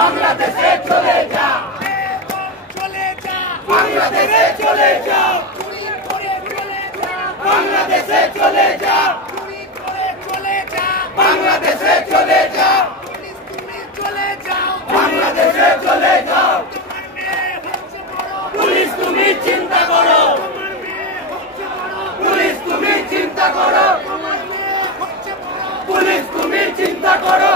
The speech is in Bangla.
বাংলাদেশে চলে যা, চলে যা, বাংলাদেশে চলে যা, চুরি করে চলে যা, বাংলাদেশে চলে যা, চুরি করে চলে যা, বাংলাদেশে চলে যা, পুলিশ তুমি চলে যাও, বাংলাদেশে চলে যাও। তোমার মেয়ে হচ্ছে বড়, পুলিশ তুমি চিন্তা করো, তোমার মেয়ে হচ্ছে বড়, পুলিশ তুমি চিন্তা করো, তোমার মেয়ে হচ্ছে বড়, পুলিশ তুমি চিন্তা করো।